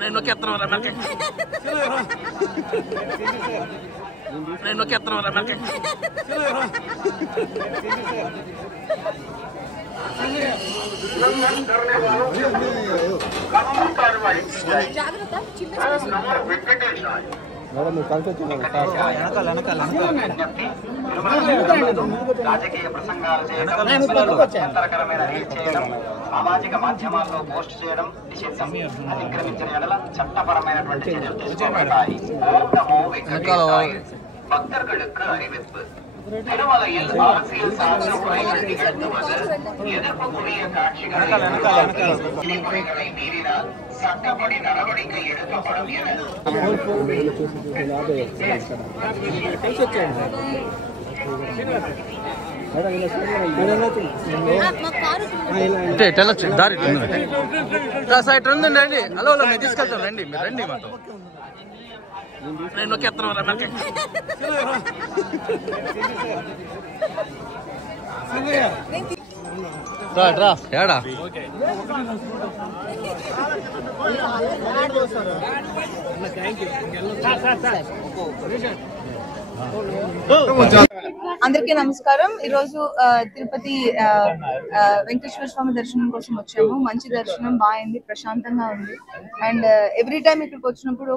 నేను కెత్తరం రమకే నేను కెత్తరం రమకే రాజకీయ ప్రసంగాలు చేయడం రీచ్ చేయడం సామాజిక మాధ్యమాల్లో పోస్ట్ చేయడం నిషిద్ధం. అతిక్రమించిన ఎడల చట్టపరమైనటువంటి చర్యలు తీసుకోబడతాయి. பக்தர்களுக்கு அறிவிப்பு. திருமலையில் அரசியல் சாசனமுறைகள் நிகழ்த்துவது எதிர்ப்புக்குரிய காட்சிகளை மீறினால் சட்டப்படி நடவடிக்கை எடுக்கப்படும் என దారి రండి. హలో మేము తీసుకెళ్తాం. రండి మీరు రండి మాతో. నేను కెత్తరం రమకే ఏడా అందరికీ నమస్కారం. ఈరోజు తిరుపతి వెంకటేశ్వర స్వామి దర్శనం కోసం వచ్చాము. మంచి దర్శనం బాగుంది, ప్రశాంతంగా ఉంది. అండ్ ఎవ్రీ టైం ఇక్కడికి వచ్చినప్పుడు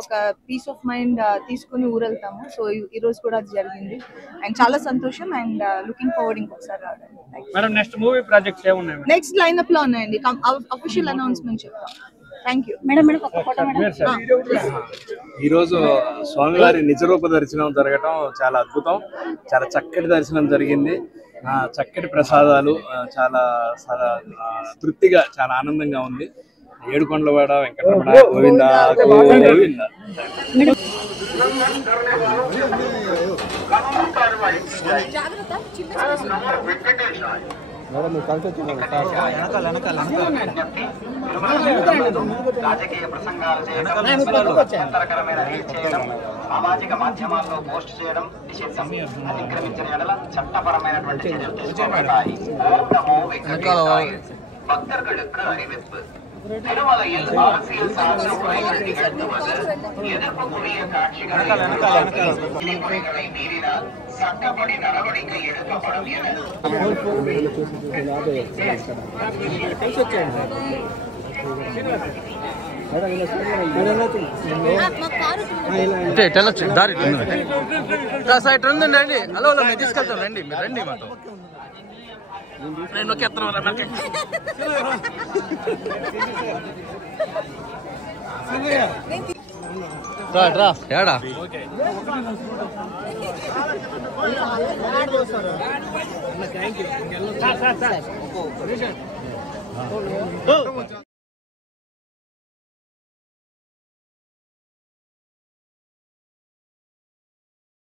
ఒక పీస్ ఆఫ్ మైండ్ తీసుకుని ఊరెళ్తాము. సో ఈ రోజు కూడా అది జరిగింది అండ్ చాలా సంతోషం. అండ్ లుకింగ్ ఫార్వర్డ్ ఇంకొకసారి రావడానికి. నెక్స్ట్ లైన్అప్ లో ఉన్నాయండి. అఫీషియల్ అనౌన్స్మెంట్ చెప్తాం. ఈరోజు స్వామివారి నిజరూప దర్శనం జరగటం చాలా అద్భుతం. చాలా చక్కటి దర్శనం జరిగింది. చక్కటి ప్రసాదాలు, చాలా తృప్తిగా, చాలా ఆనందంగా ఉంది. ఏడుకొండలవాడ వెంకటరమణ గోవింద గోవింద. రాజకీయ ప్రసంగాలు చేయడం రీచ్ చేయడం సామాజిక మాధ్యమాల్లో పోస్ట్ చేయడం నిషిద్ధం. అతిక్రమించిన ఎడల చట్టపరమైనటువంటి చర్యలు తీసుకోబడతాయి. భక్తர்களுக்கு அறிவிப்பு. திருமலையில் அரசியல் சாசனமுறைகள் நிகழ்த்துவது எதிர்ப்புக்குரிய காட்சிகளை மீறினால் சட்டப்படி நடவடிக்கை எடுக்கப்படும் என దారి రండి. హలో మేము తీసుకెళ్తాం. రండి మీరు రండి మాతో. నేను కెత్తరం రమకే ఏడా